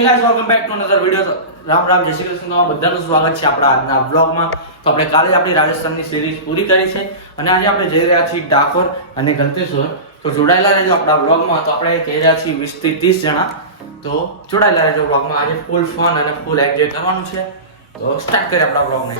હે guys welcome back to another video. તો રામ રામ, જય શ્રી કૃષ્ણ. બધાનું સ્વાગત છે આપણા આજના વ્લોગમાં. તો આપણે કાલે આપણી રાજસ્થાનની સિરીઝ પૂરી કરી છે અને આજે આપણે જઈ રહ્યા છીએ ડાકોર અને ગંતેશ્વર. તો જોડાયેલા રહેજો આપણા વ્લોગમાં. તો આપણે જઈ રહ્યા છીએ 20 થી 30 જણા. તો જોડાયેલા રહેજો વ્લોગમાં. આજે ફૂલ ફન અને ફૂલ એન્જોય કરવાનું છે. તો સ્ટાર્ટ કરીએ આપણા વ્લોગને.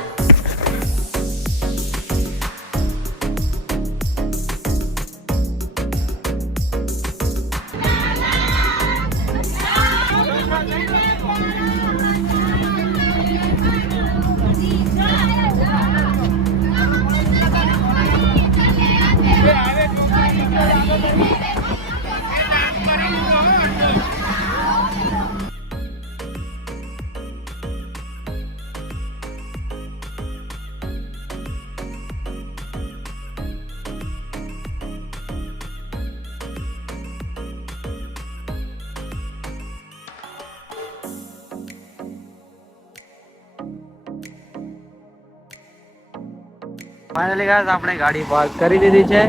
ફાઇનલી ગાઈસ આપણે ગાડી પાર્ક કરી દીધી છે.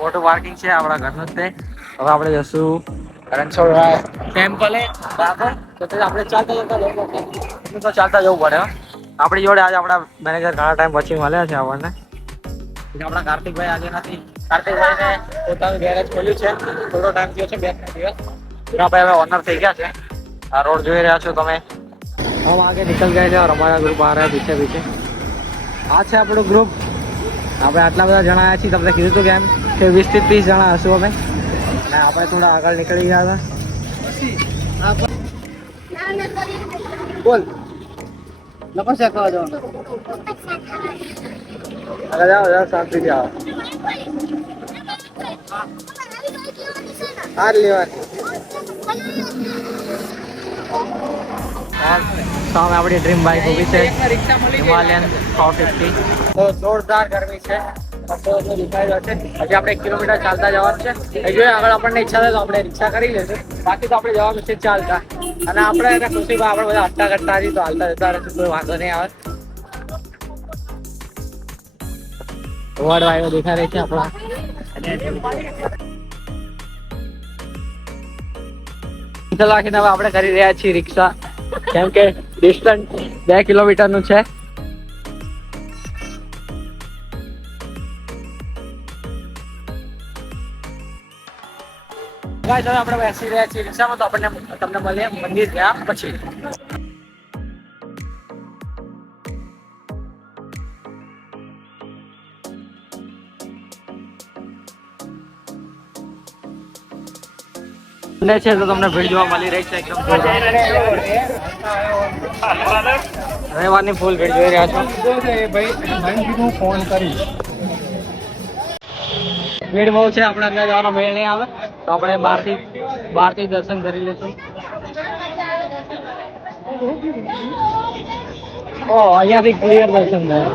મોટું પાર્કિંગ છે આપણા ઘરનું જ તે. હવે આપણે જશું રણછોડરાય ટેમ્પલે ડાકોર. તો આપણે ચાલતા જવું પડે. આપણી જોડે આજે આપણા મેનેજર ઘણા ટાઈમ પછી મળ્યા છે આપણને. આપણા કાર્તિકભાઈ આજે નથી. કાર્તિકભાઈને પોતાનું ગેરેજ ખોલ્યું છે. થોડો ટાઈમ થયો છે, 2-3 દિવસ. ભાઈ હવે ઓનર થઈ ગયા છે. આ રોડ જોઈ રહ્યા છો તમે. हम आगे निकल गए थे और हमारा ग्रुप आ रहा है पीछे पीछे. આ છે આપણું ગ્રુપ. આપણે આટલા બધા જણા આવ્યા છીએ. તમને કીધું હતું કે એમ કે 20 થી 30 જણા હશું અમે. અને આપણે થોડા આગળ નીકળી ગયા હતા. બોલ લપસ્યા ખાવા જવાનું. આગળ જાઓ જાઓ, શાંતિથી આવો. હાર લેવાની. સામે આપણી ડ્રીમ બાઇક ઊભી છે, હિમાલયન 450. તો જોરદાર ગરમી છે. હજી આપણે 1 કિલોમીટર ચાલતા જવાનું છે. જો આગળ આપણને ઈચ્છા થાય તો આપણે રિક્ષા કરી લઈશું. બાકી તો આપણે જવાનું છે ચાલતા. અને આપણે એને ખુશીમાં આપણે બધા હટ્ટા કરતા હતી તો હાલતા જતા રહેશું, કોઈ વાંધો નહીં આવે. રોડ વાળો દેખાઈ રહી છે આપણા. રાખીને હવે આપણે કરી રહ્યા છીએ રિક્ષા, કેમ કે ડિસ્ટન્સ 2 કિલોમીટર નું છે. ગાઈસ હવે આપણે બેસી રહ્યા છીએ રિક્ષામાં. તો તમને મળીએ મંદિર ગયા પછી. છે તો તમને ભીડ જોવા મળી રહી છે એકદમ. રવિવારની ફૂલ ભીડ જોઈ રહ્યા છો. ફોન કરી ભીડ બહુ છે. આપણે અંદર જવાનો મેળ નહીં આવે તો આપણે બહારથી દર્શન કરી લઈશું. અહીંયાથી ક્લિયર દર્શન થાય.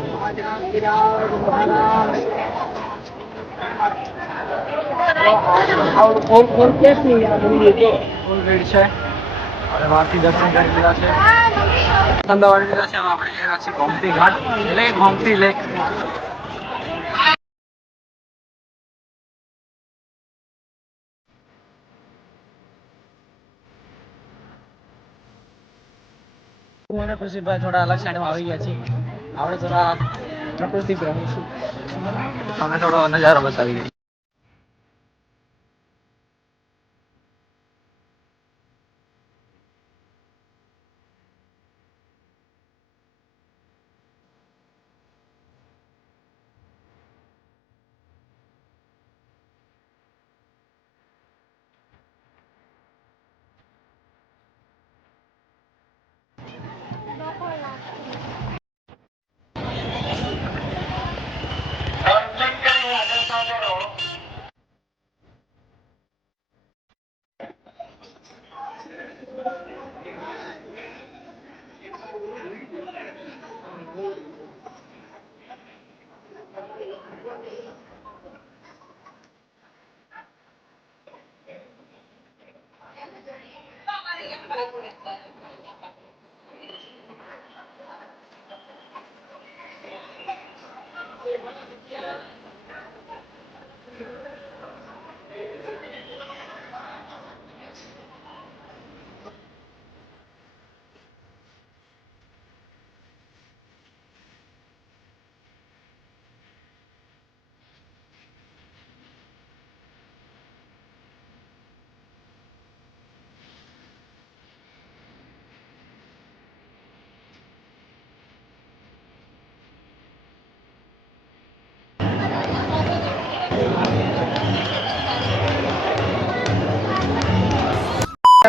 ફૂલ ભીડ છે. અને બહારથી દર્શન કરી લીધા છે. આપણે ગોમતી ઘાટ એટલે ગોમતી લેક. હું અને ખુશીભાઈ થોડા અલગ સાઈડમાં આવી ગયા છીએ. આપણે થોડા પ્રકૃતિ પ્રેમી છું. અમે થોડો નજારો બતાવી દઈએ.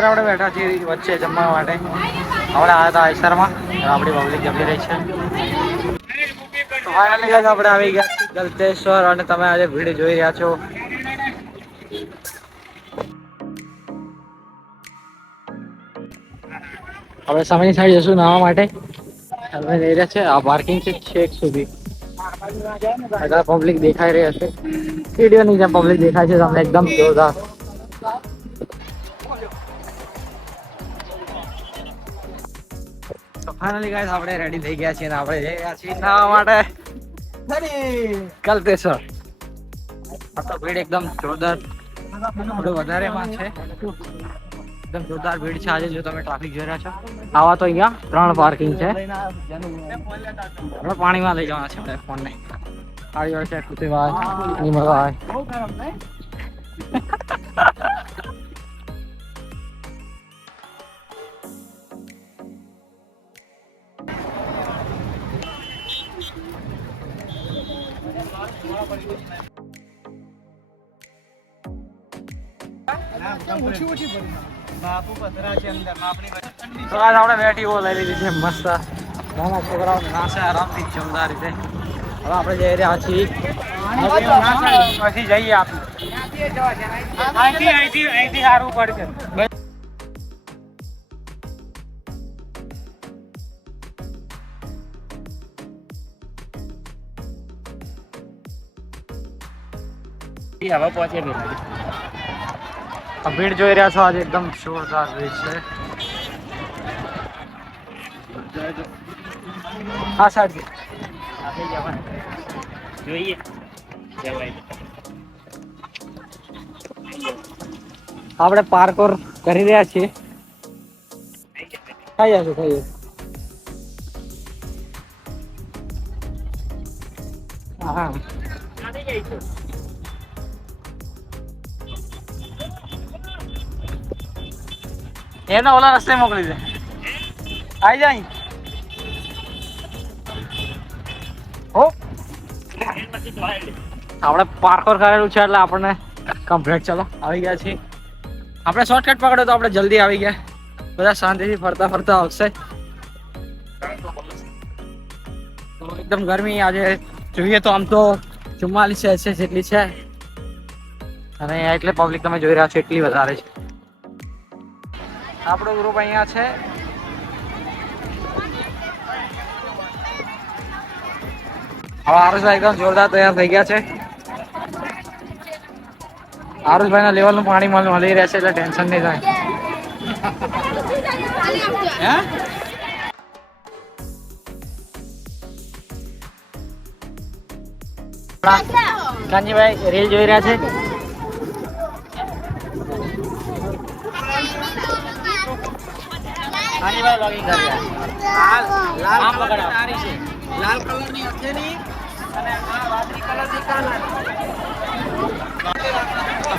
આપણે બેઠા છીએ વચ્ચે જમવા માટે. આપણે આવ્યા હતા આઈસરમાં, આપણી પબ્લિક જમી રહી છે. ફાઇનલી ગાઈસ આપણે આવી ગયા ગલતેશ્વર અને તમે આજે ભીડ જોઈ રહ્યા છો. હવે સામેની સાઈડ જશું નાહવા માટે. અમે જઈ રહ્યા છે, આ પાર્કિંગ છે છેક સુધી. આગળ પબ્લિક દેખાઈ રહી હશે, વિડીયોની જેમ પબ્લિક દેખાય છે તમને એકદમ જોરદાર. તો ફાઇનલી ગાઈસ આપણે રેડી થઈ ગયા છીએ અને આપણે જઈ રહ્યા છીએ નાહવા માટે ગલતેશ્વર. આ તો ભીડ એકદમ જોરદાર, થોડું વધારે માં છે. એકદમ જોરદાર ભીડ છે આજે. જો તમે ટ્રાફિક જોઈ રહ્યા છો, આવા તો અહીંયા 3 પાર્કિંગ છે. આપણે પાણીમાં લઈ જવાના છે આપણે ફોનને. આડી વાળી સાઈડ કુતીભાઈ, નિમલભાઈ. આપણે બેઠી લઈ લીધી છે મસ્ત. નાના છોકરાઓ નાશે આરામથી જોરદાર રીતે. હવે આપણે જઈ રહ્યા છીએ પછી જઈએ આપણે અહીંથી સારું પડશે. હવે પહોંચે ભીડ જોઈ રહ્યા છો આજે એકદમ જોરદાર ભીડ છે. હા સાહેબ જોઈએ આપણે પાર્કોર કરી રહ્યા છીએ. થઈ જશે થઈ જશે. હા એને ઓલા રસ્તે મોકલી દે. આવી જાય આપણે પાર્કોર કરેલું છે એટલે આપણને કમ્પ્લીટ. ચલો આવી ગયા છીએ. આપણે શોર્ટકટ પકડ્યો તો આપણે જલ્દી આવી ગયા. બધા શાંતિથી ફરતા ફરતા આવશે. એકદમ ગરમી આજે જોઈએ તો આમ તો 44 સેલ્સિયસ જેટલી છે અને એટલે પબ્લિક તમે જોઈ રહ્યા છો એટલી વધારે છે. આપણો ગ્રુપ અહીંયા છે. હવે આરુષભાઈ એકદમ જોરદાર તૈયાર થઈ ગયા છે. આરુષભાઈ ના લેવલ નું પાણી મળી રહેશે એટલે ટેન્શન નહીં થાય. કાનજીભાઈ રીલ જોઈ રહ્યા છે. કાનજીભાઈ લોગિંગ કરી રહ્યા. લાલ કલર તારી છે, લાલ કલર ની હથેળી અને આ વાદળી કલર ની કાલા.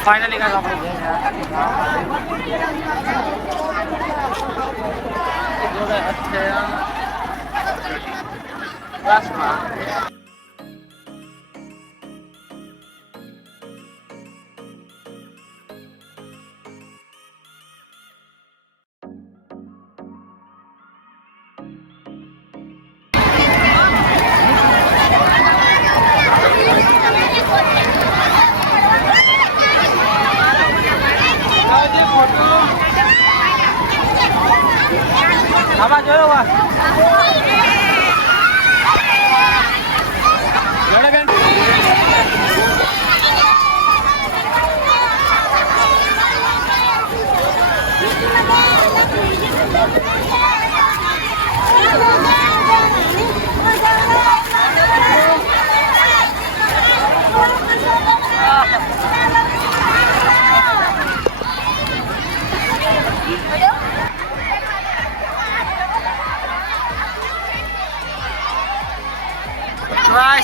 ફાઇનલી ગાઈસ આપણે જઈ રહ્યા. આમાં જોયો વા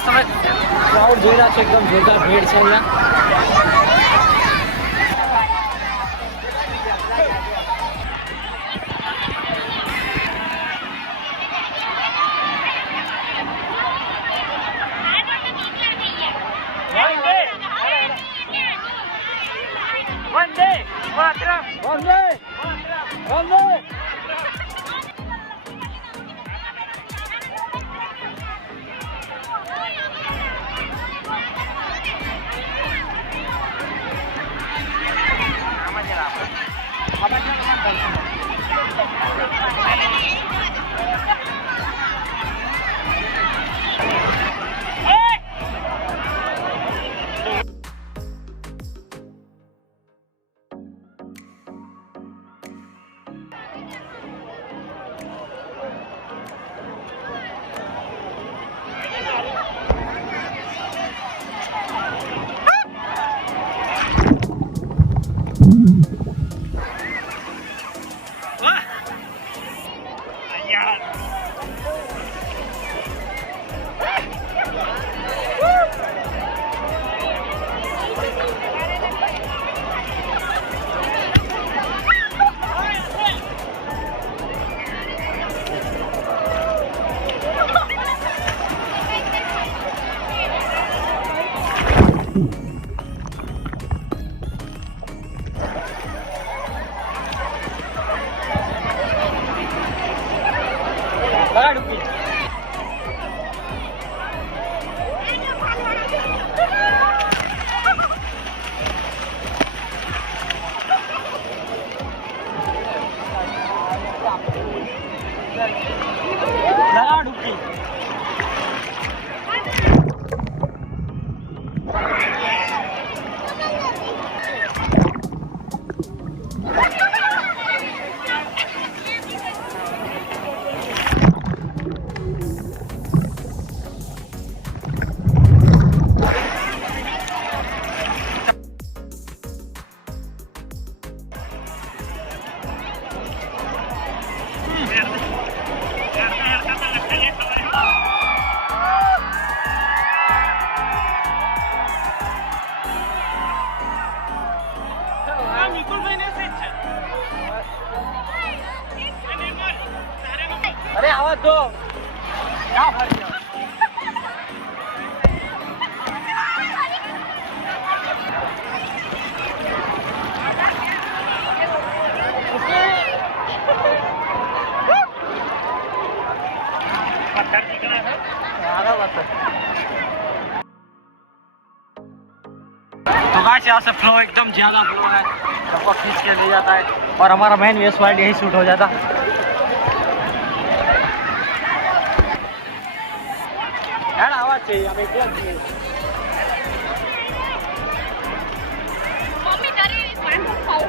તમે ક્રાઉડ જોઈ રહ્યા છો. એકદમ જોરદાર ભીડ છે અહીંયા. અરે આવા તો ક્યાં ફરી જાવ तो गाइस यहाँ से फ्लो एकदम ज्यादा फ्लो है, सबको खींच के ले जाता है और हमारा मेन वेस्ट वाइड यही शूट हो जाता। यार आवाज चाहिए हमें क्या चाहिए? मम्मी डरी खाओ।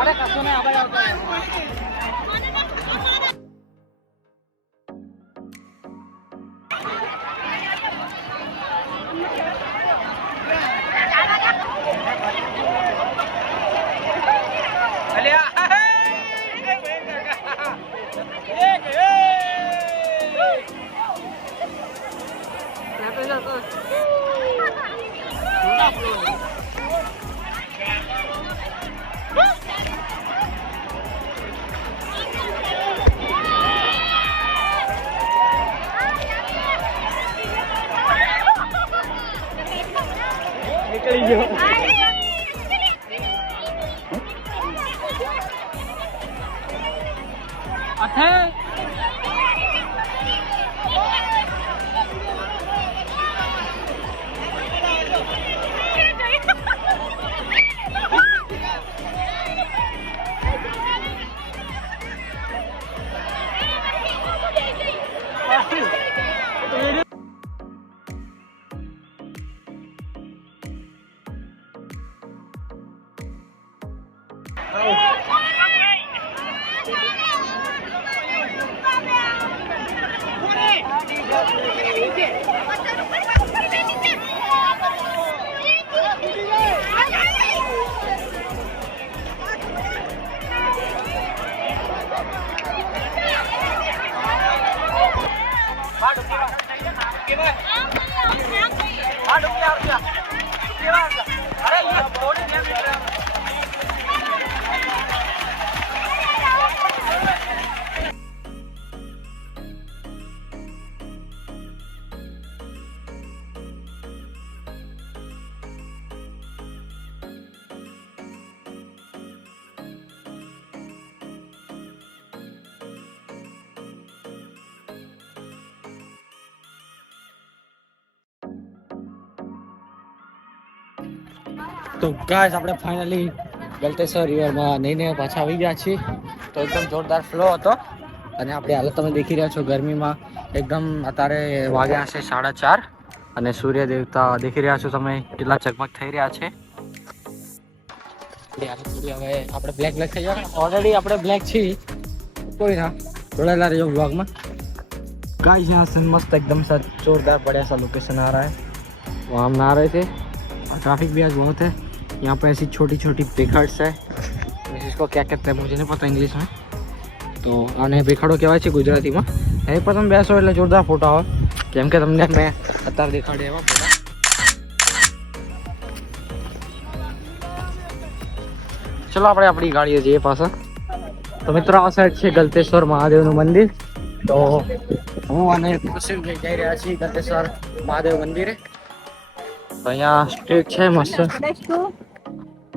अरे कसो नहीं आवाज आता है। निकल जाओ। अथे તો ગાઈસ આપણે ફાઇનલી ગલતેશ્વર રિવરમાં નહીં પાછા આવી ગયા છીએ. તો એકદમ જોરદાર ફ્લો હતો અને આપણે હાલત તમે દેખી રહ્યા છો ગરમીમાં એકદમ. અત્યારે વાગ્યા છે 4:30 અને સૂર્ય દેવતા દેખી રહ્યા છો તમે કેટલા ચકમક થઈ રહ્યા છે. હવે આપણે બ્લેક થઈ ગયા ઓલરેડી આપણે બ્લેક છીએ. કોઈ ના જોડાયેલા रहिए ब्लॉग में. गाइस यहाँ से मस्त एकदम सा जोरदार बढ़िया सा लोकेशन आ रहा है. वहाँ हम नहा रहे थे. ट्रैफिक भी आज बहुत है. यहाँ पे ऐसी छोटी छोटी पेखड्स है. इसको क्या कहते हैं मुझे नहीं पता इंग्लिश में. तो आने पेखड़ो કહેવાય છે ગુજરાતીમાં. એ પર તમે બેસો એટલે જોરદાર ફોટા આવે. કેમ કે તમને મેં અત્યારે દેખાડે એવા ફોટા. ચલો આપણે આપણી ગાડીએ જઈએ પાછા. તો મિત્રો આ સાઈડ છે ગલતેશ્વર મહાદેવનું મંદિર. તો હું અને કુશિવ જઈ રહ્યા છીએ ગલતેશ્વર મહાદેવ મંદિરે. તો અહીંયા સ્ટ્રીટ છે મસ્ત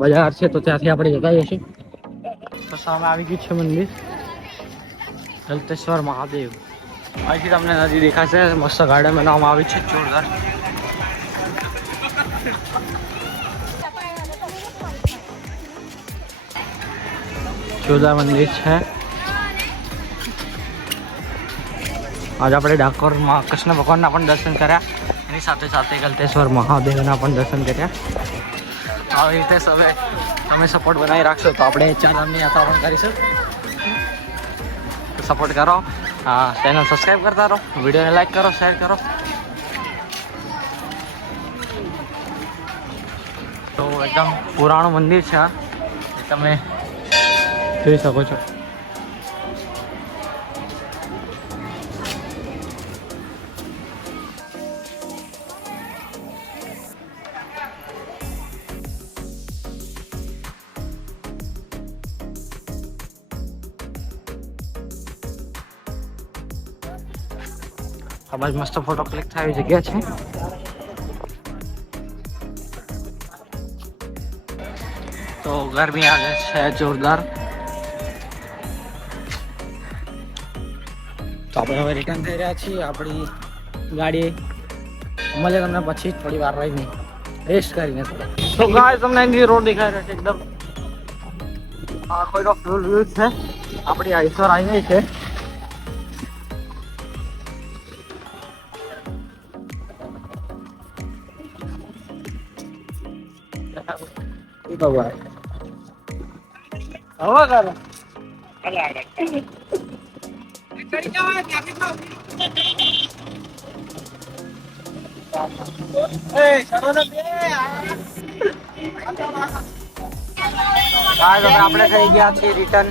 બજાર છે. તો ત્યાંથી આપણે જતા જઈશું. તો સામે આવી ગયું છે મંદિર ગલતેશ્વર મહાદેવ. અહીંથી તમને નદી દેખાશે. મસ્ત ગાર્ડન બનાવવામાં આવી છે જોરદાર. જોરદાર મંદિર છે. આજે આપણે ડાકોરમાં કૃષ્ણ ભગવાનના પણ દર્શન કર્યા. એની સાથે સાથે ગલતેશ્વર મહાદેવના પણ દર્શન કર્યા. આવી રીતે તમે સપોર્ટ બનાવી રાખશો તો આપણે ચારધામની યાત્રા પણ કરીશું. સપોર્ટ કરો. હા, ચેનલ સબસ્ક્રાઈબ કરતા રહો. વિડીયોને લાઈક કરો, શેર કરો. તો એકદમ પુરાણું મંદિર છે આ. તમે જોઈ શકો છો. આ બાજુ મસ્ત ફોટો ક્લિક થાય એવી જગ્યા છે. તો ગરમી આજે છે જોરદાર. તો આપણે હવે રિટર્ન થઈ રહ્યા છીએ આપણી ગાડી. મળે તમને પછી થોડી વાર રહીને રેસ્ટ કરીને. તો ગાય તમને અહીંથી રોડ દેખાઈ રહ્યો છે એકદમ. આ કોઈનો ફૂલ વ્યૂ છે. આપણી આઈસર હાઈવે છે. ભગવાન હવે કરો આપણે થઈ ગયા છીએ રિટર્ન.